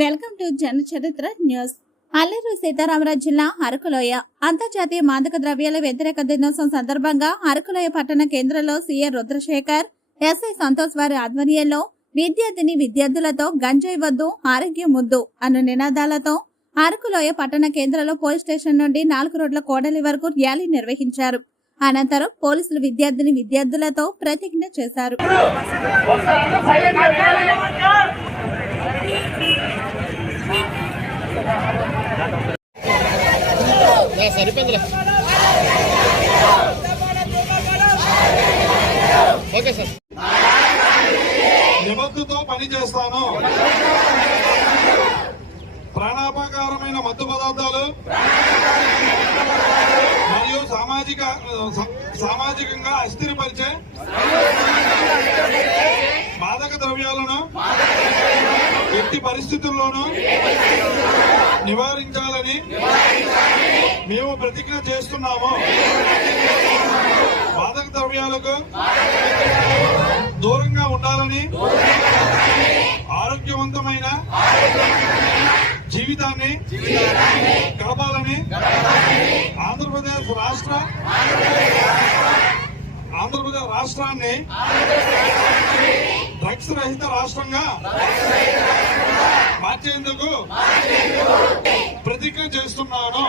Welcome to జన చరిత్ర news. Alluri Sitaramaraju జిల్లా అరకులోయ అంతర్జాతీయ మాదక ద్రవ్యాల వ్యతిరేక దినోత్సవం సందర్భంగా అరకులోయ పట్టణ కేంద్రంలో సీఏ రుద్రశేఖర్, ఎస్ఐ సంతోష్ వారి ఆధ్వర్యంలో విద్యార్థులతో గంజాయి వద్దు ఆరోగ్యం ముద్దు అను నినాదాలతో అరకులోయ పట్టణ కేంద్రంలో పోలీస్ స్టేషన్ నుండి 4 రోడ్ల కోడలి వరకు ర్యాలీ నిర్వహించారు. అనంతరం పోలీసులు విద్యార్థులతో ప్రతిజ్ఞ చేశారు. నిబద్ధతతో పని చేస్తాను. ప్రాణాపాయకరమైన మత్తు పదార్థాలు మరియు సామాజికంగా అస్థిరపరిచే మాదక ద్రవ్యాలను ఎట్టి పరిస్థితుల్లోనూ నివారించాలని మేము ప్రతిజ్ఞ చేస్తున్నాము. మాదక ద్రవ్యాలకు దూరంగా ఉండాలని, ఆరోగ్యవంతమైన జీవితాన్ని గడపాలని ఆంధ్రప్రదేశ్ రాష్ట్రాన్ని డ్రగ్స్ రహిత రాష్ట్రంగా మార్చేందుకు ప్రతిజ్ఞ చేస్తున్నాను.